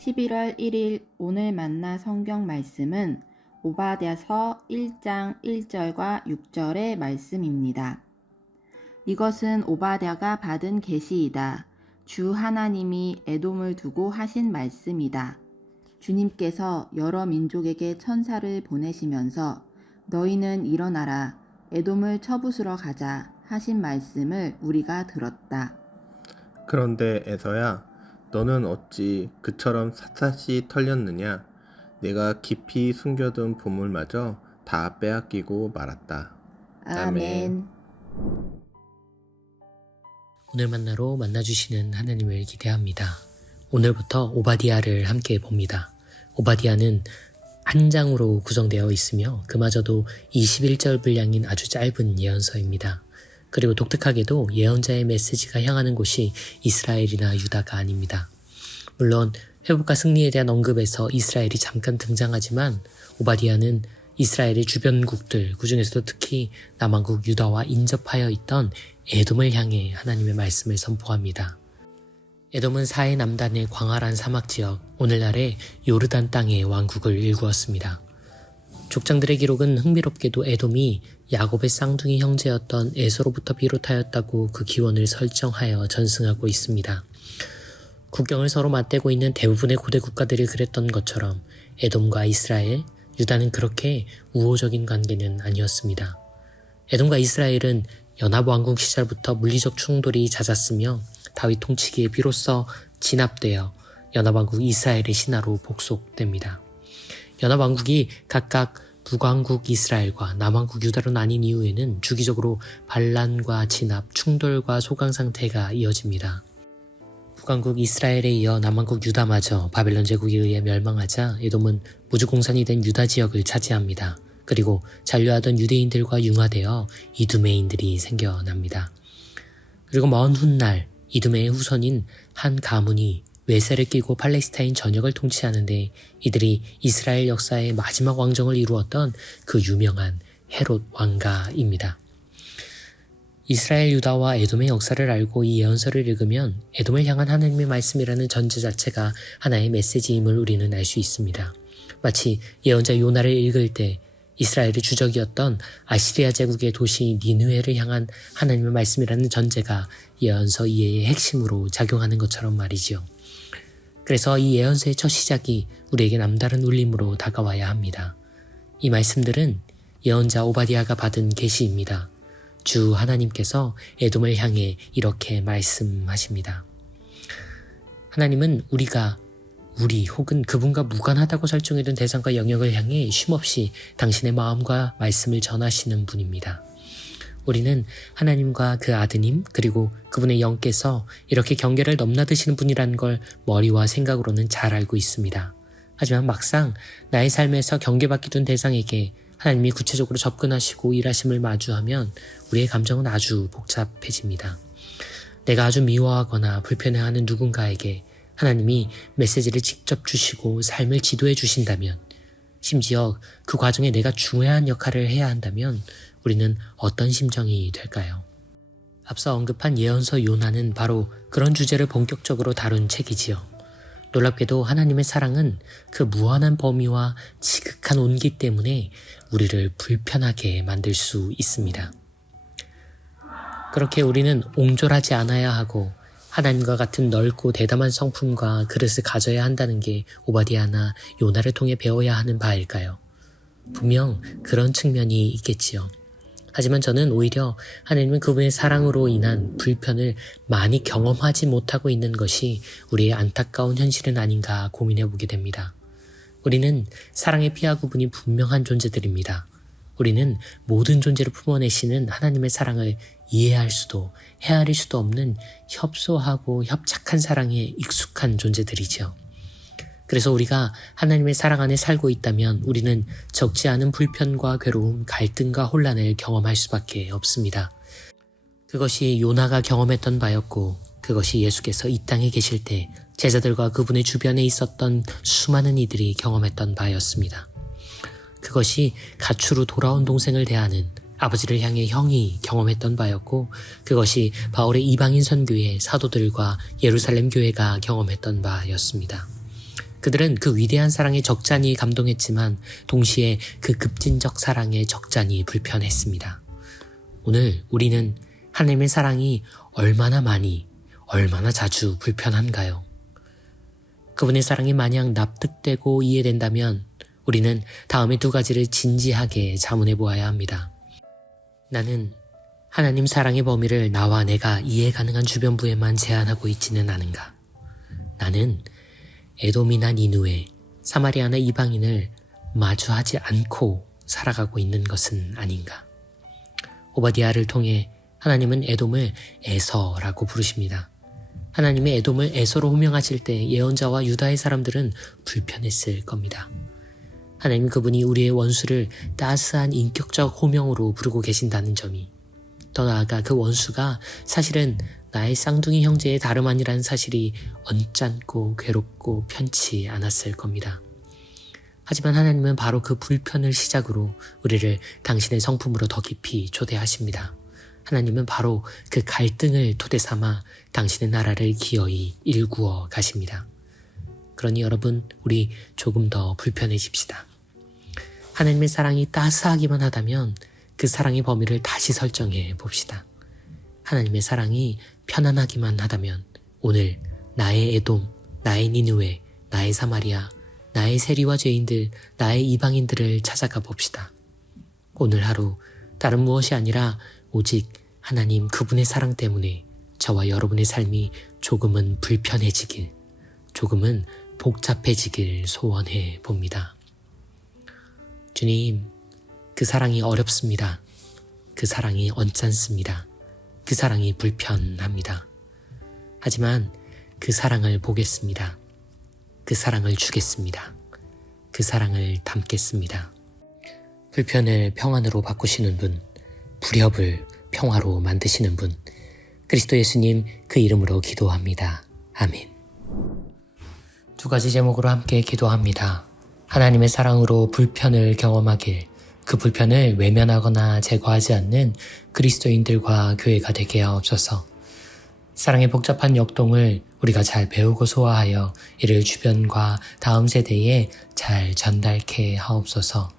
11월 1일 오늘 만나 성경 말씀은 오바댜서 1장 1절과 6절의 말씀입니다. 이것은 오바댜가 받은 계시이다. 주 하나님이 에돔을 두고 하신 말씀이다. 주님께서 여러 민족에게 천사를 보내시면서 너희는 일어나라 에돔을 쳐부수러 가자 하신 말씀을 우리가 들었다. 그런데 에서야, 너는 어찌 그처럼 샅샅이 털렸느냐? 내가 깊이 숨겨둔 보물마저 다 빼앗기고 말았다. 아멘. 오늘 만나로 만나주시는 하나님을 기대합니다. 오늘부터 오바댜를 함께 봅니다. 오바댜는 한 장으로 구성되어 있으며 그마저도 21절 분량인 아주 짧은 예언서입니다. 그리고 독특하게도 예언자의 메시지가 향하는 곳이 이스라엘이나 유다가 아닙니다. 물론 회복과 승리에 대한 언급에서 이스라엘이 잠깐 등장하지만 오바댜는 이스라엘의 주변국들, 그중에서도 특히 남왕국 유다와 인접하여 있던 에돔을 향해 하나님의 말씀을 선포합니다. 에돔은 사해 남단의 광활한 사막지역, 오늘날의 요르단 땅의 왕국을 일구었습니다. 족장들의 기록은 흥미롭게도 에돔이 야곱의 쌍둥이 형제였던 에서로부터 비롯하였다고 그 기원을 설정하여 전승하고 있습니다. 국경을 서로 맞대고 있는 대부분의 고대 국가들이 그랬던 것처럼 에돔과 이스라엘, 유다는 그렇게 우호적인 관계는 아니었습니다. 에돔과 이스라엘은 연합왕국 시절부터 물리적 충돌이 잦았으며 다윗 통치기에 비로소 진압되어 연합왕국 이스라엘의 신하로 복속됩니다. 연합왕국이 각각 북왕국 이스라엘과 남왕국 유다로 나뉜 이후에는 주기적으로 반란과 진압, 충돌과 소강 상태가 이어집니다. 북왕국 이스라엘에 이어 남왕국 유다마저 바벨론 제국에 의해 멸망하자 에돔은 무주공산이 된 유다 지역을 차지합니다. 그리고 잔류하던 유대인들과 융화되어 이두메인들이 생겨납니다. 그리고 먼 훗날 이두메의 후손인 한 가문이 외세를 끼고 팔레스타인 전역을 통치하는데 이들이 이스라엘 역사의 마지막 왕정을 이루었던 그 유명한 헤롯 왕가입니다. 이스라엘 유다와 에돔의 역사를 알고 이 예언서를 읽으면 에돔을 향한 하나님의 말씀이라는 전제 자체가 하나의 메시지임을 우리는 알 수 있습니다. 마치 예언자 요나를 읽을 때 이스라엘의 주적이었던 아시리아 제국의 도시 니느웨를 향한 하나님의 말씀이라는 전제가 예언서 이해의 핵심으로 작용하는 것처럼 말이지요. 그래서 이 예언서의 첫 시작이 우리에게 남다른 울림으로 다가와야 합니다. 이 말씀들은 예언자 오바댜가 받은 계시입니다. 주 하나님께서 에돔을 향해 이렇게 말씀하십니다. 하나님은 우리 혹은 그분과 무관하다고 설정해둔 대상과 영역을 향해 쉼없이 당신의 마음과 말씀을 전하시는 분입니다. 우리는 하나님과 그 아드님 그리고 그분의 영께서 이렇게 경계를 넘나드시는 분이라는 걸 머리와 생각으로는 잘 알고 있습니다. 하지만 막상 나의 삶에서 경계밖에 둔 대상에게 하나님이 구체적으로 접근하시고 일하심을 마주하면 우리의 감정은 아주 복잡해집니다. 내가 아주 미워하거나 불편해하는 누군가에게 하나님이 메시지를 직접 주시고 삶을 지도해 주신다면, 심지어 그 과정에 내가 중요한 역할을 해야 한다면 우리는 어떤 심정이 될까요? 앞서 언급한 예언서 요나는 바로 그런 주제를 본격적으로 다룬 책이지요. 놀랍게도 하나님의 사랑은 그 무한한 범위와 지극한 온기 때문에 우리를 불편하게 만들 수 있습니다. 그렇게 우리는 옹졸하지 않아야 하고 하나님과 같은 넓고 대담한 성품과 그릇을 가져야 한다는 게 오바댜나 요나를 통해 배워야 하는 바일까요? 분명 그런 측면이 있겠지요. 하지만 저는 오히려 하나님은 그분의 사랑으로 인한 불편을 많이 경험하지 못하고 있는 것이 우리의 안타까운 현실은 아닌가 고민해보게 됩니다. 우리는 사랑의 피하 구분이 분명한 존재들입니다. 우리는 모든 존재를 품어내시는 하나님의 사랑을 이해할 수도 헤아릴 수도 없는 협소하고 협착한 사랑에 익숙한 존재들이죠. 그래서 우리가 하나님의 사랑 안에 살고 있다면 우리는 적지 않은 불편과 괴로움, 갈등과 혼란을 경험할 수밖에 없습니다. 그것이 요나가 경험했던 바였고 그것이 예수께서 이 땅에 계실 때 제자들과 그분의 주변에 있었던 수많은 이들이 경험했던 바였습니다. 그것이 가출로 돌아온 동생을 대하는 아버지를 향해 형이 경험했던 바였고 그것이 바울의 이방인 선교의 사도들과 예루살렘 교회가 경험했던 바였습니다. 그들은 그 위대한 사랑에 적잖이 감동했지만 동시에 그 급진적 사랑에 적잖이 불편했습니다. 오늘 우리는 하나님의 사랑이 얼마나 많이, 얼마나 자주 불편한가요? 그분의 사랑이 마냥 납득되고 이해된다면 우리는 다음의 두 가지를 진지하게 자문해 보아야 합니다. 나는 하나님 사랑의 범위를 나와 내가 이해 가능한 주변부에만 제한하고 있지는 않은가? 나는 에돔이나 니누에, 사마리아나 이방인을 마주하지 않고 살아가고 있는 것은 아닌가? 오바댜를 통해 하나님은 에돔을 에서라고 부르십니다. 하나님의 에돔을 에서로 호명하실 때 예언자와 유다의 사람들은 불편했을 겁니다. 하나님 그분이 우리의 원수를 따스한 인격적 호명으로 부르고 계신다는 점이, 더 나아가 그 원수가 사실은 나의 쌍둥이 형제의 다름 아니라는 사실이 언짢고 괴롭고 편치 않았을 겁니다. 하지만 하나님은 바로 그 불편을 시작으로 우리를 당신의 성품으로 더 깊이 초대하십니다. 하나님은 바로 그 갈등을 토대 삼아 당신의 나라를 기어이 일구어 가십니다. 그러니 여러분, 우리 조금 더 불편해집시다. 하나님의 사랑이 따스하기만 하다면 그 사랑의 범위를 다시 설정해 봅시다. 하나님의 사랑이 편안하기만 하다면 오늘 나의 에돔, 나의 니느웨, 나의 사마리아, 나의 세리와 죄인들, 나의 이방인들을 찾아가 봅시다. 오늘 하루 다른 무엇이 아니라 오직 하나님 그분의 사랑 때문에 저와 여러분의 삶이 조금은 불편해지길, 조금은 복잡해지길 소원해 봅니다. 주님, 그 사랑이 어렵습니다. 그 사랑이 언짢습니다. 그 사랑이 불편합니다. 하지만 그 사랑을 보겠습니다. 그 사랑을 주겠습니다. 그 사랑을 담겠습니다. 불편을 평안으로 바꾸시는 분, 불협을 평화로 만드시는 분, 그리스도 예수님 그 이름으로 기도합니다. 아멘. 두 가지 제목으로 함께 기도합니다. 하나님의 사랑으로 불편을 경험하길, 그 불편을 외면하거나 제거하지 않는 그리스도인들과 교회가 되게 하옵소서. 사랑의 복잡한 역동을 우리가 잘 배우고 소화하여 이를 주변과 다음 세대에 잘 전달케 하옵소서.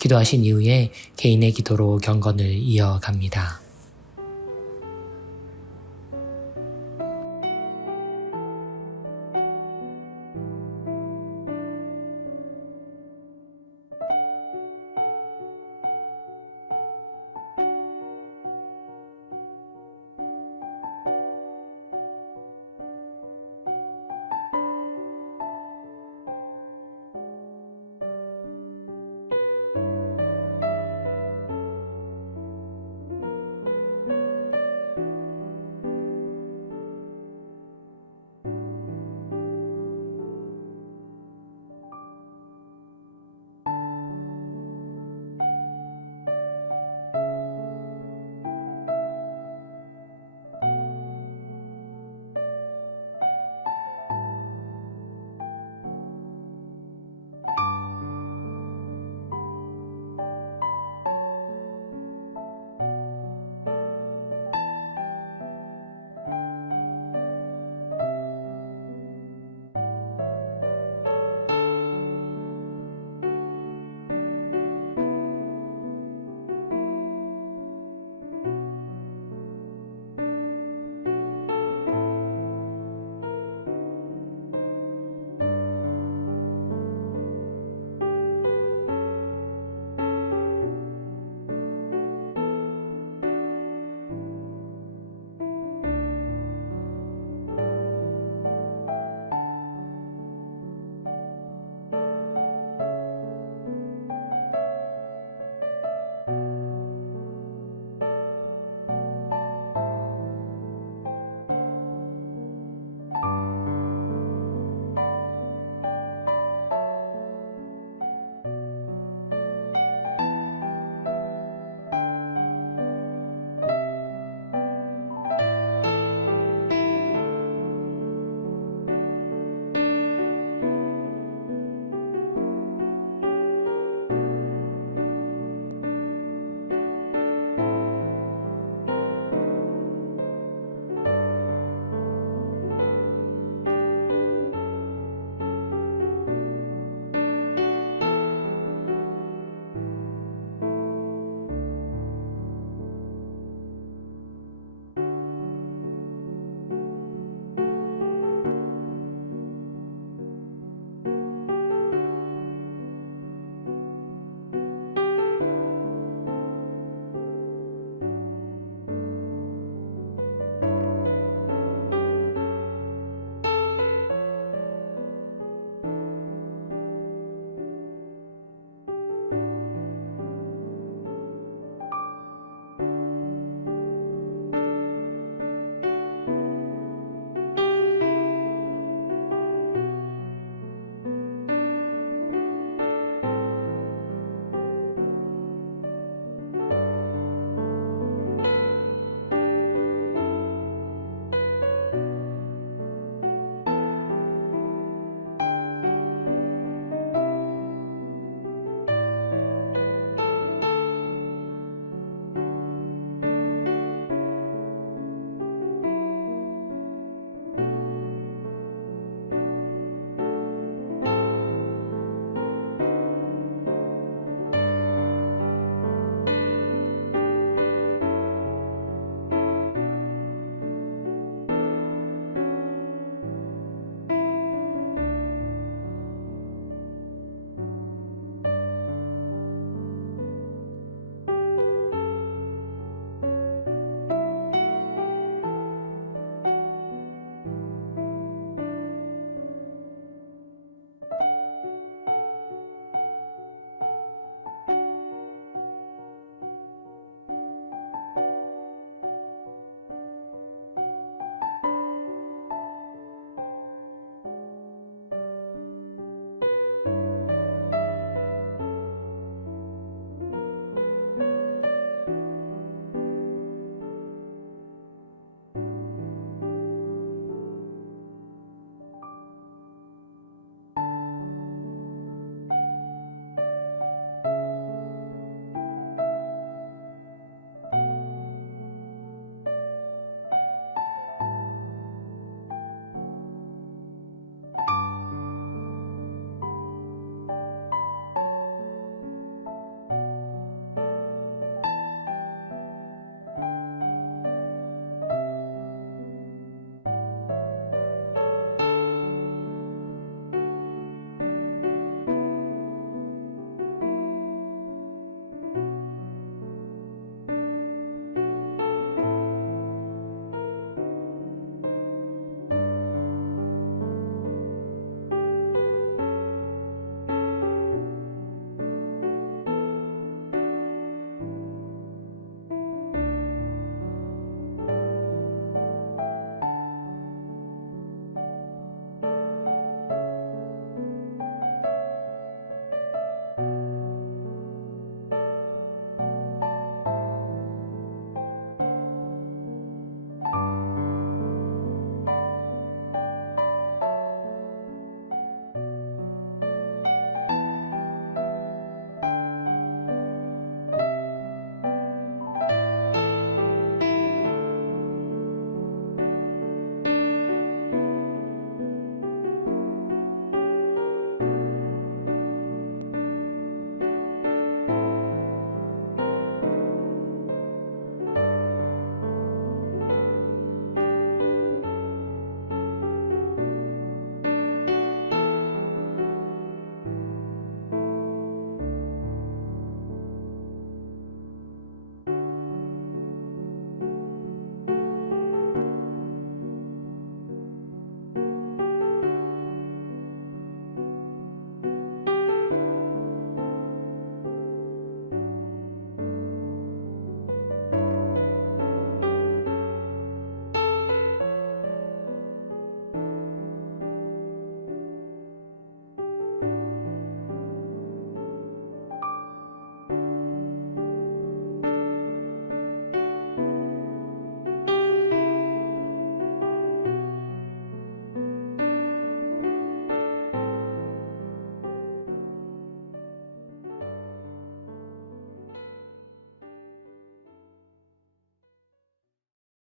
기도하신 이후에 개인의 기도로 경건을 이어갑니다.